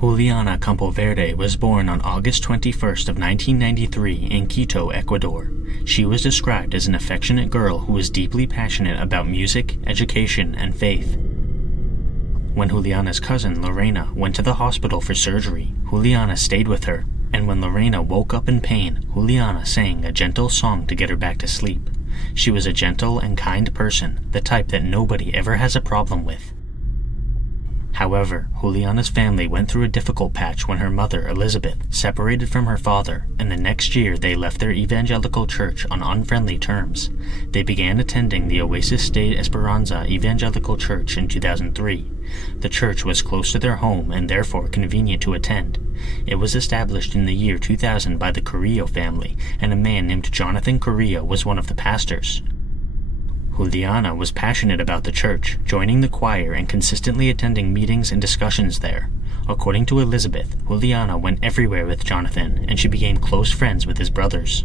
Juliana Campoverde was born on August 21st of 1993 in Quito, Ecuador. She was described as an affectionate girl who was deeply passionate about music, education, and faith. When Juliana's cousin, Lorena, went to the hospital for surgery, Juliana stayed with her, and when Lorena woke up in pain, Juliana sang a gentle song to get her back to sleep. She was a gentle and kind person, the type that nobody ever has a problem with. However, Juliana's family went through a difficult patch when her mother, Elizabeth, separated from her father, and the next year they left their evangelical church on unfriendly terms. They began attending the Oasis de Esperanza Evangelical Church in 2003. The church was close to their home and therefore convenient to attend. It was established in the year 2000 by the Carrillo family, and a man named Jonathan Carrillo was one of the pastors. Juliana was passionate about the church, joining the choir and consistently attending meetings and discussions there. According to Elizabeth, Juliana went everywhere with Jonathan, and she became close friends with his brothers.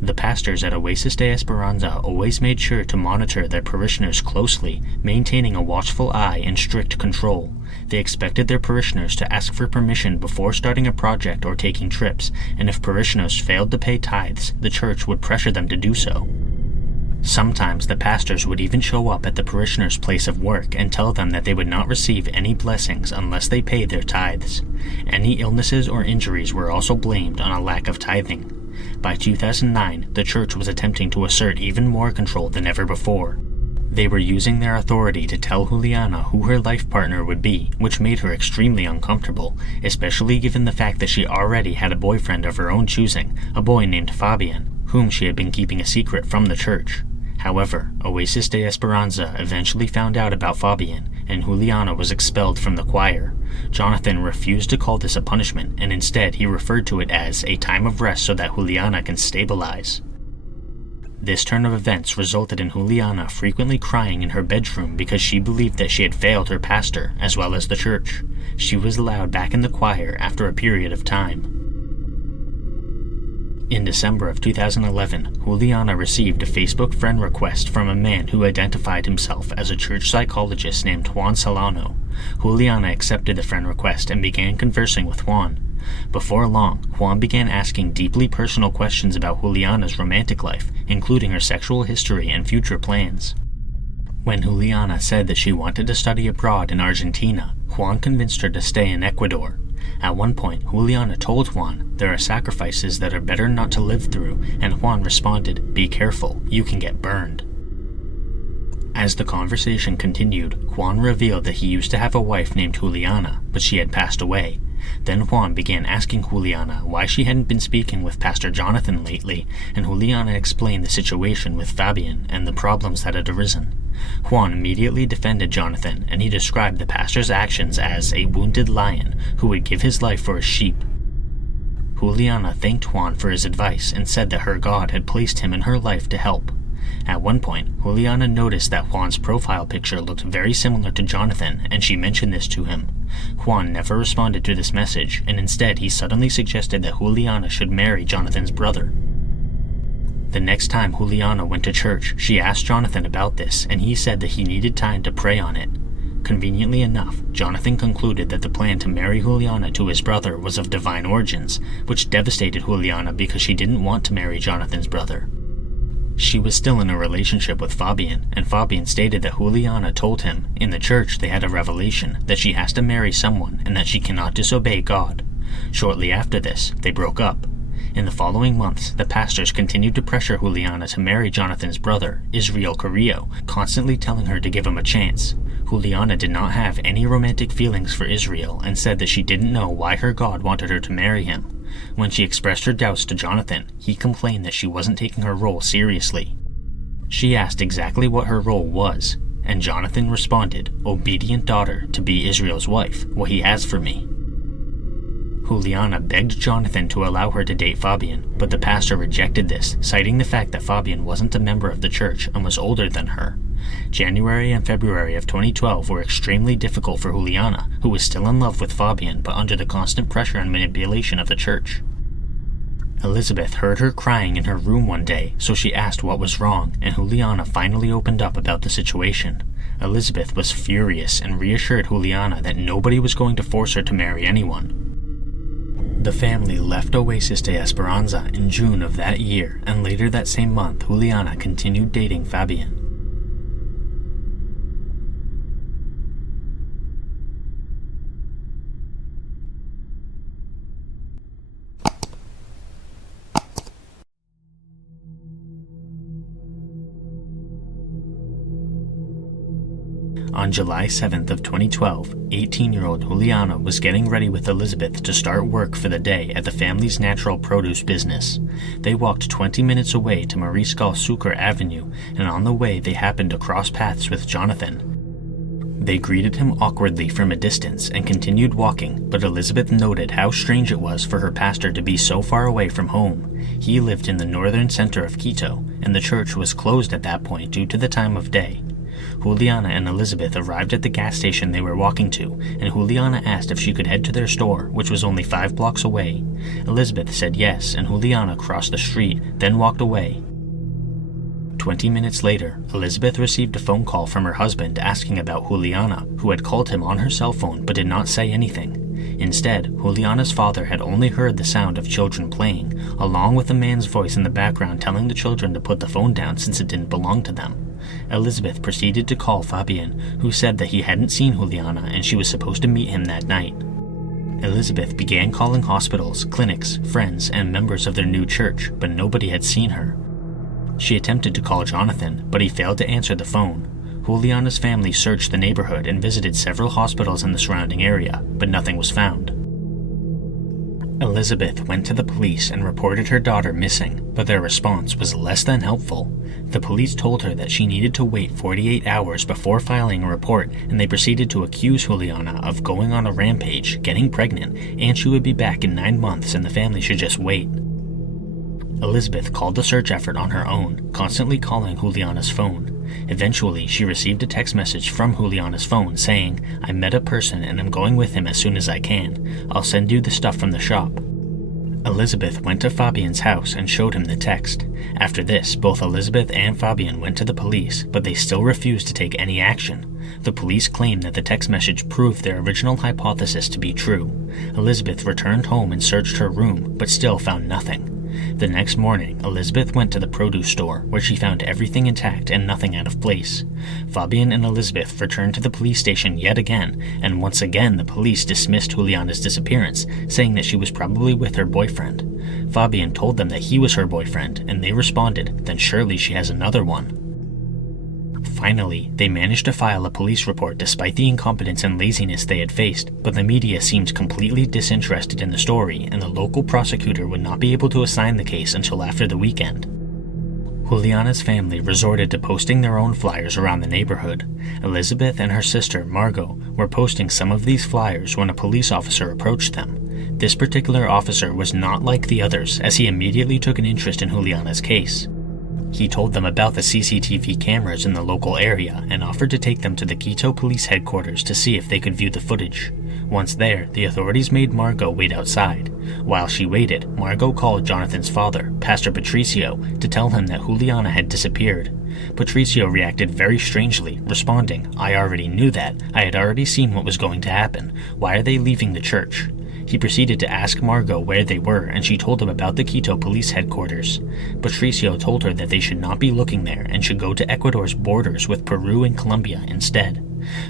The pastors at Oasis de Esperanza always made sure to monitor their parishioners closely, maintaining a watchful eye and strict control. They expected their parishioners to ask for permission before starting a project or taking trips, and if parishioners failed to pay tithes, the church would pressure them to do so. Sometimes the pastors would even show up at the parishioners' place of work and tell them that they would not receive any blessings unless they paid their tithes. Any illnesses or injuries were also blamed on a lack of tithing. By 2009, the church was attempting to assert even more control than ever before. They were using their authority to tell Juliana who her life partner would be, which made her extremely uncomfortable, especially given the fact that she already had a boyfriend of her own choosing, a boy named Fabian, whom she had been keeping a secret from the church. However, Oasis de Esperanza eventually found out about Fabian, and Juliana was expelled from the choir. Jonathan refused to call this a punishment, and instead he referred to it as a time of rest so that Juliana can stabilize. This turn of events resulted in Juliana frequently crying in her bedroom because she believed that she had failed her pastor, as well as the church. She was allowed back in the choir after a period of time. In December of 2011, Juliana received a Facebook friend request from a man who identified himself as a church psychologist named Juan Solano. Juliana accepted the friend request and began conversing with Juan. Before long, Juan began asking deeply personal questions about Juliana's romantic life, including her sexual history and future plans. When Juliana said that she wanted to study abroad in Argentina, Juan convinced her to stay in Ecuador. At one point, Juliana told Juan, "There are sacrifices that are better not to live through," and Juan responded, "Be careful, you can get burned." As the conversation continued, Juan revealed that he used to have a wife named Juliana, but she had passed away. Then Juan began asking Juliana why she hadn't been speaking with Pastor Jonathan lately, and Juliana explained the situation with Fabian and the problems that had arisen. Juan immediately defended Jonathan, and he described the pastor's actions as a wounded lion who would give his life for his sheep. Juliana thanked Juan for his advice and said that her God had placed him in her life to help. At one point, Juliana noticed that Juan's profile picture looked very similar to Jonathan, and she mentioned this to him. Juan never responded to this message, and instead he suddenly suggested that Juliana should marry Jonathan's brother. The next time Juliana went to church, she asked Jonathan about this, and he said that he needed time to pray on it. Conveniently enough, Jonathan concluded that the plan to marry Juliana to his brother was of divine origins, which devastated Juliana because she didn't want to marry Jonathan's brother. She was still in a relationship with Fabian, and Fabian stated that Juliana told him, in the church they had a revelation, that she has to marry someone and that she cannot disobey God. Shortly after this, they broke up. In the following months, the pastors continued to pressure Juliana to marry Jonathan's brother, Israel Carrillo, constantly telling her to give him a chance. Juliana did not have any romantic feelings for Israel and said that she didn't know why her God wanted her to marry him. When she expressed her doubts to Jonathan, he complained that she wasn't taking her role seriously. She asked exactly what her role was, and Jonathan responded, "Obedient daughter, to be Israel's wife, what he has for me." Juliana begged Jonathan to allow her to date Fabian, but the pastor rejected this, citing the fact that Fabian wasn't a member of the church and was older than her. January and February of 2012 were extremely difficult for Juliana, who was still in love with Fabian but under the constant pressure and manipulation of the church. Elizabeth heard her crying in her room one day, so she asked what was wrong, and Juliana finally opened up about the situation. Elizabeth was furious and reassured Juliana that nobody was going to force her to marry anyone. The family left Oasis de Esperanza in June of that year, and later that same month, Juliana continued dating Fabian. On July 7th of 2012, 18-year-old Juliana was getting ready with Elizabeth to start work for the day at the family's natural produce business. They walked 20 minutes away to Mariscal Sucre Avenue, and on the way they happened to cross paths with Jonathan. They greeted him awkwardly from a distance and continued walking, but Elizabeth noted how strange it was for her pastor to be so far away from home. He lived in the northern center of Quito, and the church was closed at that point due to the time of day. Juliana and Elizabeth arrived at the gas station they were walking to, and Juliana asked if she could head to their store, which was only 5 blocks away. Elizabeth said yes, and Juliana crossed the street, then walked away. 20 minutes later, Elizabeth received a phone call from her husband asking about Juliana, who had called him on her cell phone but did not say anything. Instead, Juliana's father had only heard the sound of children playing, along with a man's voice in the background telling the children to put the phone down since it didn't belong to them. Elizabeth proceeded to call Fabian, who said that he hadn't seen Juliana and she was supposed to meet him that night. Elizabeth began calling hospitals, clinics, friends, and members of their new church, but nobody had seen her. She attempted to call Jonathan, but he failed to answer the phone. Juliana's family searched the neighborhood and visited several hospitals in the surrounding area, but nothing was found. Elizabeth went to the police and reported her daughter missing, but their response was less than helpful. The police told her that she needed to wait 48 hours before filing a report, and they proceeded to accuse Juliana of going on a rampage, getting pregnant, and she would be back in 9 months and the family should just wait. Elizabeth called the search effort on her own, constantly calling Juliana's phone. Eventually, she received a text message from Juliana's phone saying, "I met a person and I'm going with him as soon as I can. I'll send you the stuff from the shop." Elizabeth went to Fabian's house and showed him the text. After this, both Elizabeth and Fabian went to the police, but they still refused to take any action. The police claimed that the text message proved their original hypothesis to be true. Elizabeth returned home and searched her room, but still found nothing. The next morning, Elizabeth went to the produce store, where she found everything intact and nothing out of place. Fabian and Elizabeth returned to the police station yet again, and once again the police dismissed Juliana's disappearance, saying that she was probably with her boyfriend. Fabian told them that he was her boyfriend, and they responded, "Then surely she has another one." Finally, they managed to file a police report despite the incompetence and laziness they had faced, but the media seemed completely disinterested in the story, and the local prosecutor would not be able to assign the case until after the weekend. Juliana's family resorted to posting their own flyers around the neighborhood. Elizabeth and her sister, Margot, were posting some of these flyers when a police officer approached them. This particular officer was not like the others, as he immediately took an interest in Juliana's case. He told them about the CCTV cameras in the local area and offered to take them to the Quito police headquarters to see if they could view the footage. Once there, the authorities made Margot wait outside. While she waited, Margot called Jonathan's father, Pastor Patricio, to tell him that Juliana had disappeared. Patricio reacted very strangely, responding, "I already knew that. I had already seen what was going to happen. Why are they leaving the church?" He proceeded to ask Margot where they were, and she told him about the Quito police headquarters. Patricio told her that they should not be looking there and should go to Ecuador's borders with Peru and Colombia instead.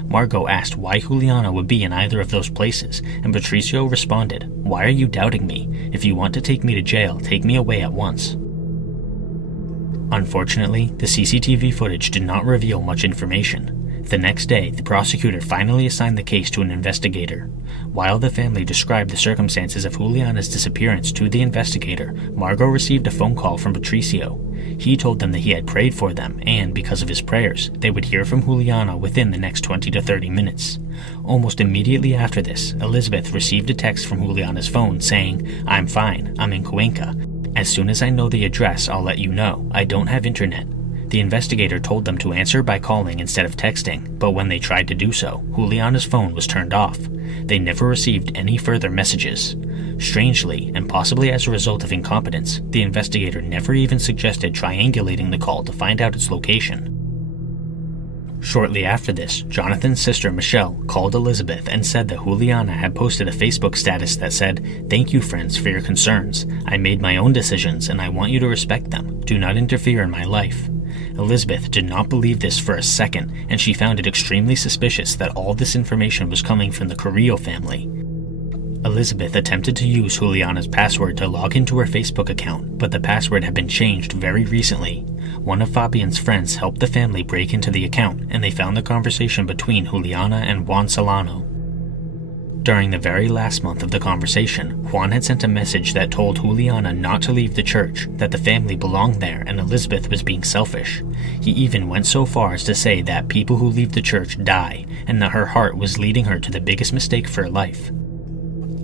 Margot asked why Juliana would be in either of those places, and Patricio responded, "Why are you doubting me? If you want to take me to jail, take me away at once." Unfortunately, the CCTV footage did not reveal much information. The next day, the prosecutor finally assigned the case to an investigator. While the family described the circumstances of Juliana's disappearance to the investigator, Margot received a phone call from Patricio. He told them that he had prayed for them, and because of his prayers, they would hear from Juliana within the next 20 to 30 minutes. Almost immediately after this, Elizabeth received a text from Juliana's phone saying, "I'm fine, I'm in Cuenca. As soon as I know the address, I'll let you know. I don't have internet." The investigator told them to answer by calling instead of texting, but when they tried to do so, Juliana's phone was turned off. They never received any further messages. Strangely, and possibly as a result of incompetence, the investigator never even suggested triangulating the call to find out its location. Shortly after this, Jonathan's sister Michelle called Elizabeth and said that Juliana had posted a Facebook status that said, "Thank you friends for your concerns. I made my own decisions and I want you to respect them. Do not interfere in my life." Elizabeth did not believe this for a second, and she found it extremely suspicious that all this information was coming from the Carrillo family. Elizabeth attempted to use Juliana's password to log into her Facebook account, but the password had been changed very recently. One of Fabian's friends helped the family break into the account, and they found the conversation between Juliana and Juan Solano. During the very last month of the conversation, Juan had sent a message that told Juliana not to leave the church, that the family belonged there and Elizabeth was being selfish. He even went so far as to say that people who leave the church die, and that her heart was leading her to the biggest mistake of her life.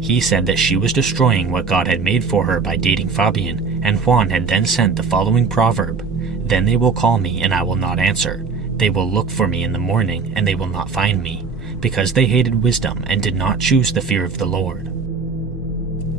He said that she was destroying what God had made for her by dating Fabian, and Juan had then sent the following proverb: "Then they will call me and I will not answer. They will look for me in the morning and they will not find me, because they hated wisdom and did not choose the fear of the Lord."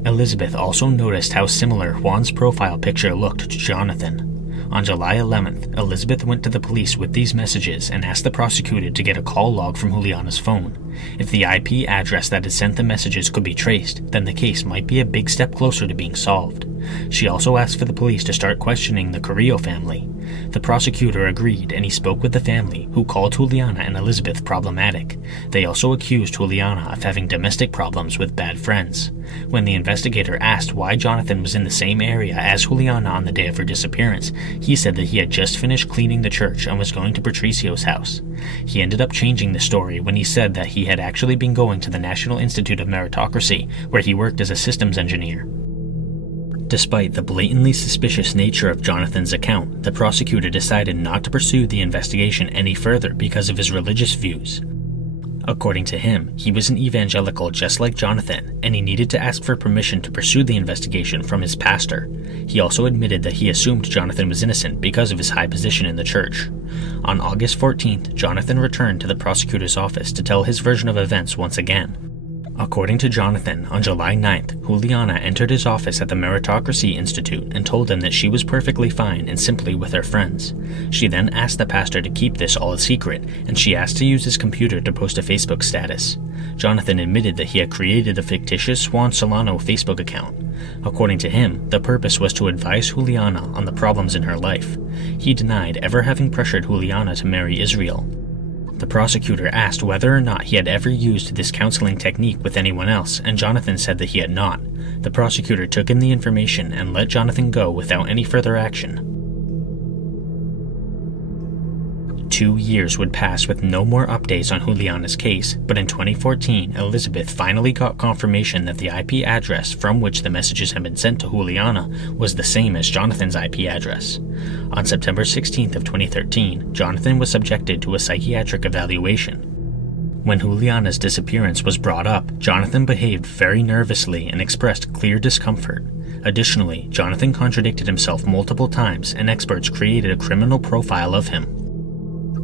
Elizabeth also noticed how similar Juan's profile picture looked to Jonathan. On July 11th, Elizabeth went to the police with these messages and asked the prosecutor to get a call log from Juliana's phone. If the IP address that had sent the messages could be traced, then the case might be a big step closer to being solved. She also asked for the police to start questioning the Carrillo family. The prosecutor agreed, and he spoke with the family, who called Juliana and Elizabeth problematic. They also accused Juliana of having domestic problems with bad friends. When the investigator asked why Jonathan was in the same area as Juliana on the day of her disappearance, he said that he had just finished cleaning the church and was going to Patricio's house. He ended up changing the story when he said that he had actually been going to the National Institute of Meritocracy, where he worked as a systems engineer. Despite the blatantly suspicious nature of Jonathan's account, the prosecutor decided not to pursue the investigation any further because of his religious views. According to him, he was an evangelical just like Jonathan, and he needed to ask for permission to pursue the investigation from his pastor. He also admitted that he assumed Jonathan was innocent because of his high position in the church. On August 14th, Jonathan returned to the prosecutor's office to tell his version of events once again. According to Jonathan, on July 9th, Juliana entered his office at the Meritocracy Institute and told him that she was perfectly fine and simply with her friends. She then asked the pastor to keep this all a secret, and she asked to use his computer to post a Facebook status. Jonathan admitted that he had created a fictitious Juan Solano Facebook account. According to him, the purpose was to advise Juliana on the problems in her life. He denied ever having pressured Juliana to marry Israel. The prosecutor asked whether or not he had ever used this counseling technique with anyone else, and Jonathan said that he had not. The prosecutor took in the information and let Jonathan go without any further action. 2 years would pass with no more updates on Juliana's case, but in 2014, Elizabeth finally got confirmation that the IP address from which the messages had been sent to Juliana was the same as Jonathan's IP address. On September 16th of 2013, Jonathan was subjected to a psychiatric evaluation. When Juliana's disappearance was brought up, Jonathan behaved very nervously and expressed clear discomfort. Additionally, Jonathan contradicted himself multiple times, and experts created a criminal profile of him.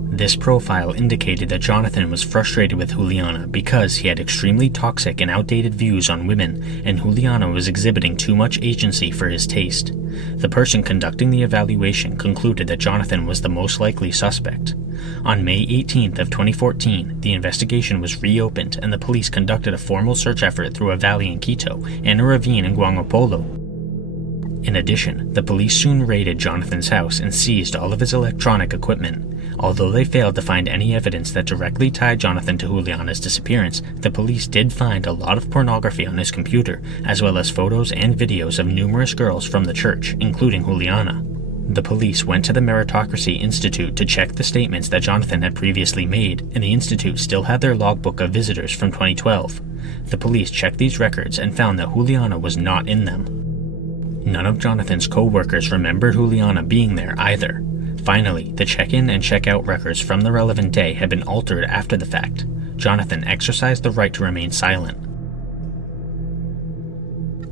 This profile indicated that Jonathan was frustrated with Juliana because he had extremely toxic and outdated views on women, and Juliana was exhibiting too much agency for his taste. The person conducting the evaluation concluded that Jonathan was the most likely suspect. On May 18th of 2014, the investigation was reopened and the police conducted a formal search effort through a valley in Quito and a ravine in Guangopolo. In addition, the police soon raided Jonathan's house and seized all of his electronic equipment. Although they failed to find any evidence that directly tied Jonathan to Juliana's disappearance, the police did find a lot of pornography on his computer, as well as photos and videos of numerous girls from the church, including Juliana. The police went to the Meritocracy Institute to check the statements that Jonathan had previously made, and the institute still had their logbook of visitors from 2012. The police checked these records and found that Juliana was not in them. None of Jonathan's co-workers remembered Juliana being there either. Finally, the check-in and check-out records from the relevant day had been altered after the fact. Jonathan exercised the right to remain silent.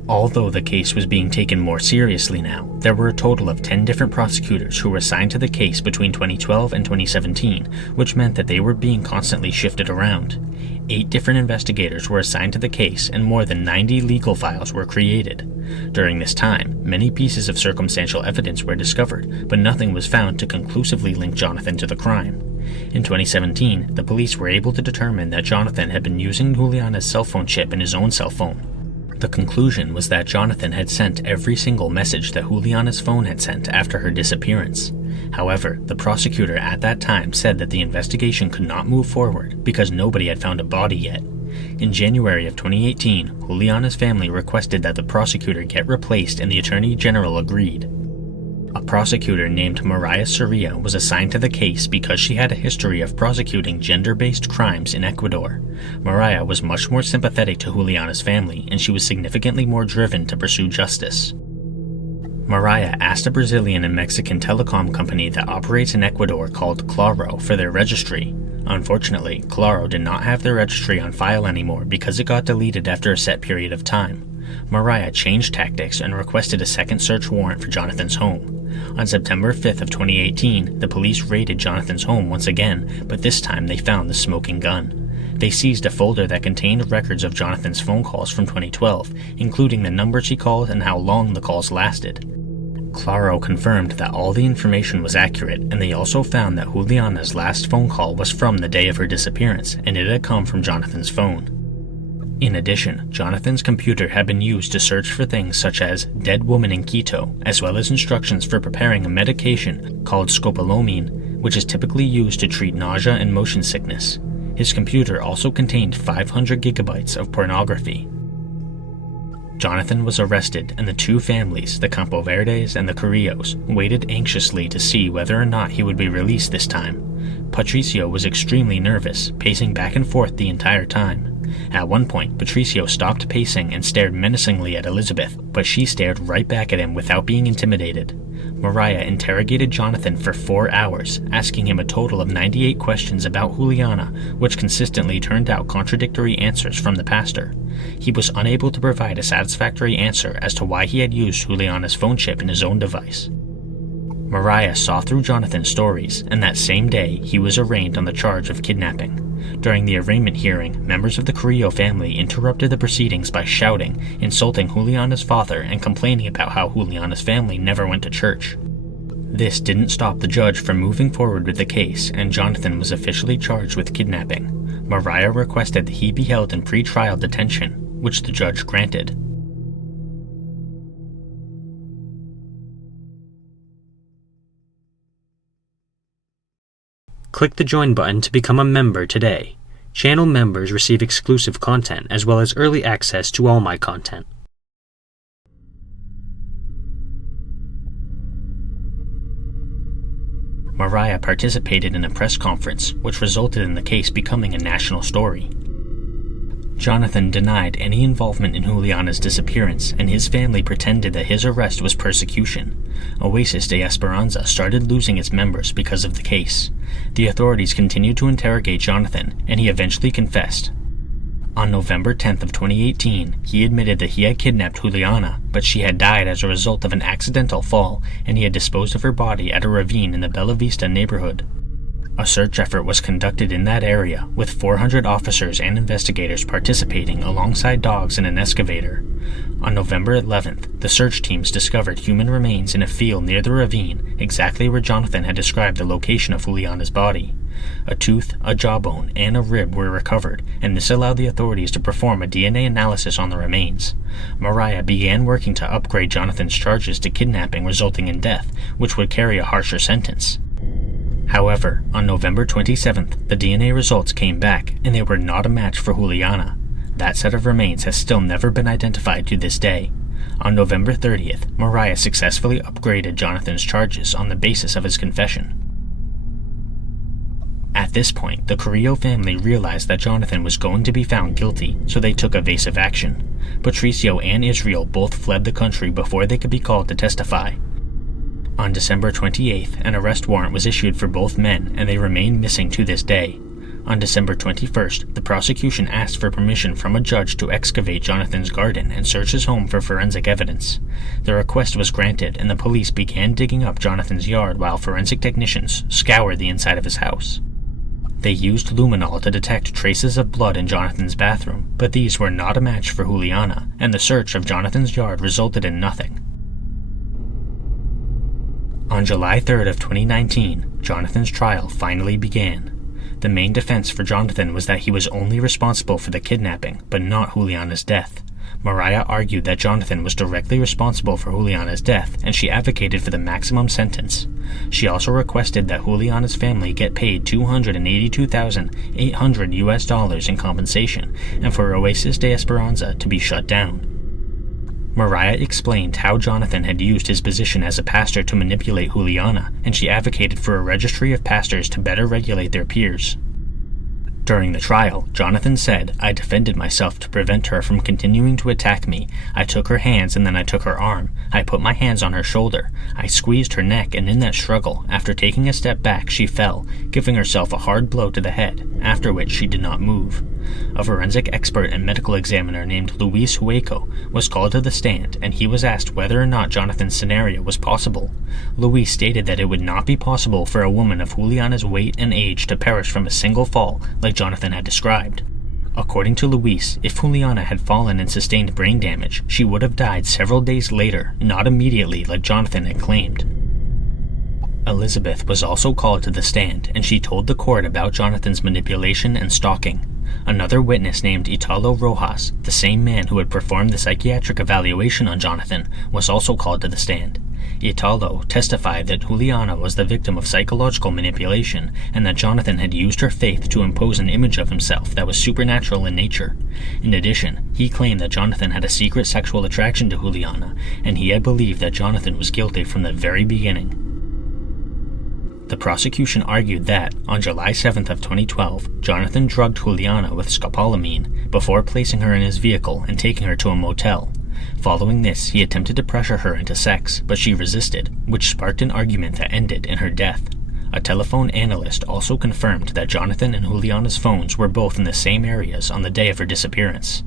Although the case was being taken more seriously now, there were a total of 10 different prosecutors who were assigned to the case between 2012 and 2017, which meant that they were being constantly shifted around. 8 different investigators were assigned to the case and more than 90 legal files were created. During this time, many pieces of circumstantial evidence were discovered, but nothing was found to conclusively link Jonathan to the crime. In 2017, the police were able to determine that Jonathan had been using Juliana's cell phone chip in his own cell phone. The conclusion was that Jonathan had sent every single message that Juliana's phone had sent after her disappearance. However, the prosecutor at that time said that the investigation could not move forward because nobody had found a body yet. In January of 2018, Juliana's family requested that the prosecutor get replaced and the Attorney General agreed. A prosecutor named Maria Soria was assigned to the case because she had a history of prosecuting gender-based crimes in Ecuador. Maria was much more sympathetic to Juliana's family, and she was significantly more driven to pursue justice. Maria asked a Brazilian and Mexican telecom company that operates in Ecuador called Claro for their registry. Unfortunately, Claro did not have their registry on file anymore because it got deleted after a set period of time. Maria changed tactics and requested a second search warrant for Jonathan's home. On September 5th of 2018, the police raided Jonathan's home once again, but this time they found the smoking gun. They seized a folder that contained records of Jonathan's phone calls from 2012, including the numbers he called and how long the calls lasted. Claro confirmed that all the information was accurate, and they also found that Juliana's last phone call was from the day of her disappearance, and it had come from Jonathan's phone. In addition, Jonathan's computer had been used to search for things such as dead woman in Quito, as well as instructions for preparing a medication called scopolamine, which is typically used to treat nausea and motion sickness. His computer also contained 500 gigabytes of pornography. Jonathan was arrested, and the two families, the Campoverdes and the Carrillos, waited anxiously to see whether or not he would be released this time. Patricio was extremely nervous, pacing back and forth the entire time. At one point, Patricio stopped pacing and stared menacingly at Elizabeth, but she stared right back at him without being intimidated. Maria interrogated Jonathan for 4 hours, asking him a total of 98 questions about Juliana, which consistently turned out contradictory answers from the pastor. He was unable to provide a satisfactory answer as to why he had used Juliana's phone chip in his own device. Maria saw through Jonathan's stories, and that same day he was arraigned on the charge of kidnapping. During the arraignment hearing, members of the Carrillo family interrupted the proceedings by shouting, insulting Juliana's father, and complaining about how Juliana's family never went to church. This didn't stop the judge from moving forward with the case, and Jonathan was officially charged with kidnapping. Maria requested that he be held in pre-trial detention, which the judge granted. Click the join button to become a member today. Channel members receive exclusive content as well as early access to all my content. Maria participated in a press conference, which resulted in the case becoming a national story. Jonathan denied any involvement in Juliana's disappearance, and his family pretended that his arrest was persecution. Oasis de Esperanza started losing its members because of the case. The authorities continued to interrogate Jonathan, and he eventually confessed. On November 10th of 2018, he admitted that he had kidnapped Juliana, but she had died as a result of an accidental fall, and he had disposed of her body at a ravine in the Bella Vista neighborhood. A search effort was conducted in that area, with 400 officers and investigators participating alongside dogs and an excavator. On November 11th, the search teams discovered human remains in a field near the ravine, exactly where Jonathan had described the location of Juliana's body. A tooth, a jawbone, and a rib were recovered, and this allowed the authorities to perform a DNA analysis on the remains. Maria began working to upgrade Jonathan's charges to kidnapping resulting in death, which would carry a harsher sentence. However, on November 27th, the DNA results came back, and they were not a match for Juliana. That set of remains has still never been identified to this day. On November 30th, Mariah successfully upgraded Jonathan's charges on the basis of his confession. At this point, the Carrillo family realized that Jonathan was going to be found guilty, so they took evasive action. Patricio and Israel both fled the country before they could be called to testify. On December 28th, an arrest warrant was issued for both men, and they remain missing to this day. On December 21st, the prosecution asked for permission from a judge to excavate Jonathan's garden and search his home for forensic evidence. The request was granted, and the police began digging up Jonathan's yard while forensic technicians scoured the inside of his house. They used luminol to detect traces of blood in Jonathan's bathroom, but these were not a match for Juliana, and the search of Jonathan's yard resulted in nothing. On July 3rd of 2019, Jonathan's trial finally began. The main defense for Jonathan was that he was only responsible for the kidnapping, but not Juliana's death. Mariah argued that Jonathan was directly responsible for Juliana's death, and she advocated for the maximum sentence. She also requested that Juliana's family get paid $282,800 in compensation, and for Oasis de Esperanza to be shut down. Mariah explained how Jonathan had used his position as a pastor to manipulate Juliana, and she advocated for a registry of pastors to better regulate their peers. During the trial, Jonathan said, "I defended myself to prevent her from continuing to attack me. I took her hands and then I took her arm. I put my hands on her shoulder. I squeezed her neck, and in that struggle, after taking a step back, she fell, giving herself a hard blow to the head, after which she did not move." A forensic expert and medical examiner named Luis Hueco was called to the stand, and he was asked whether or not Jonathan's scenario was possible. Luis stated that it would not be possible for a woman of Juliana's weight and age to perish from a single fall like Jonathan had described. According to Luis, if Juliana had fallen and sustained brain damage, she would have died several days later, not immediately like Jonathan had claimed. Elizabeth was also called to the stand, and she told the court about Jonathan's manipulation and stalking. Another witness named Italo Rojas, the same man who had performed the psychiatric evaluation on Jonathan, was also called to the stand. Italo testified that Juliana was the victim of psychological manipulation, and that Jonathan had used her faith to impose an image of himself that was supernatural in nature. In addition, he claimed that Jonathan had a secret sexual attraction to Juliana, and he had believed that Jonathan was guilty from the very beginning. The prosecution argued that, on July 7th of 2012, Jonathan drugged Juliana with scopolamine before placing her in his vehicle and taking her to a motel. Following this, he attempted to pressure her into sex, but she resisted, which sparked an argument that ended in her death. A telephone analyst also confirmed that Jonathan and Juliana's phones were both in the same areas on the day of her disappearance.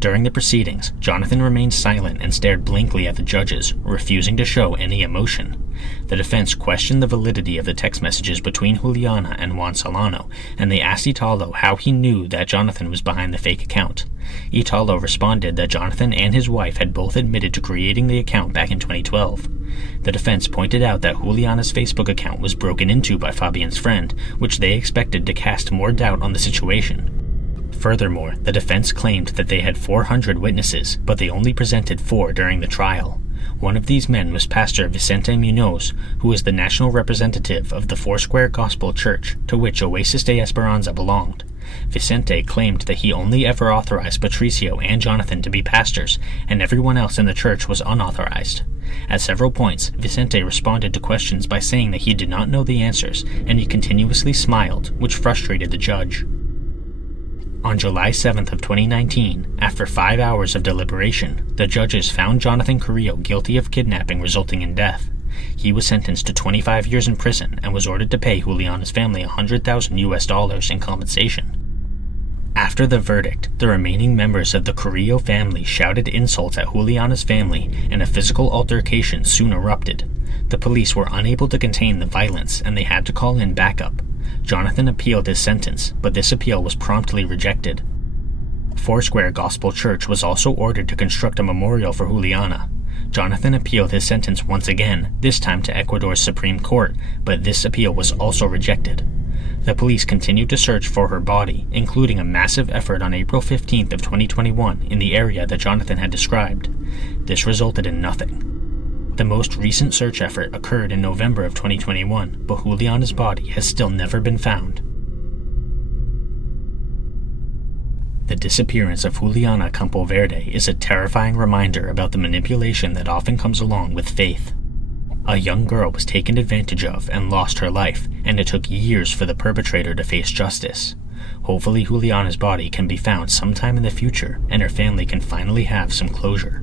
During the proceedings, Jonathan remained silent and stared blankly at the judges, refusing to show any emotion. The defense questioned the validity of the text messages between Juliana and Juan Solano, and they asked Italo how he knew that Jonathan was behind the fake account. Italo responded that Jonathan and his wife had both admitted to creating the account back in 2012. The defense pointed out that Juliana's Facebook account was broken into by Fabian's friend, which they expected to cast more doubt on the situation. Furthermore, the defense claimed that they had 400 witnesses, but they only presented 4 during the trial. One of these men was Pastor Vicente Munoz, who was the national representative of the Foursquare Gospel Church, to which Oasis de Esperanza belonged. Vicente claimed that he only ever authorized Patricio and Jonathan to be pastors, and everyone else in the church was unauthorized. At several points, Vicente responded to questions by saying that he did not know the answers, and he continuously smiled, which frustrated the judge. On July 7th of 2019, after 5 hours of deliberation, the judges found Jonathan Carrillo guilty of kidnapping resulting in death. He was sentenced to 25 years in prison and was ordered to pay Juliana's family $100,000 in compensation. After the verdict, the remaining members of the Carrillo family shouted insults at Juliana's family, and a physical altercation soon erupted. The police were unable to contain the violence, and they had to call in backup. Jonathan appealed his sentence, but this appeal was promptly rejected. Foursquare Gospel Church was also ordered to construct a memorial for Juliana. Jonathan appealed his sentence once again, this time to Ecuador's Supreme Court, but this appeal was also rejected. The police continued to search for her body, including a massive effort on April 15th of 2021 in the area that Jonathan had described. This resulted in nothing. The most recent search effort occurred in November of 2021, but Juliana's body has still never been found. The disappearance of Juliana Campoverde is a terrifying reminder about the manipulation that often comes along with faith. A young girl was taken advantage of and lost her life, and it took years for the perpetrator to face justice. Hopefully Juliana's body can be found sometime in the future, and her family can finally have some closure.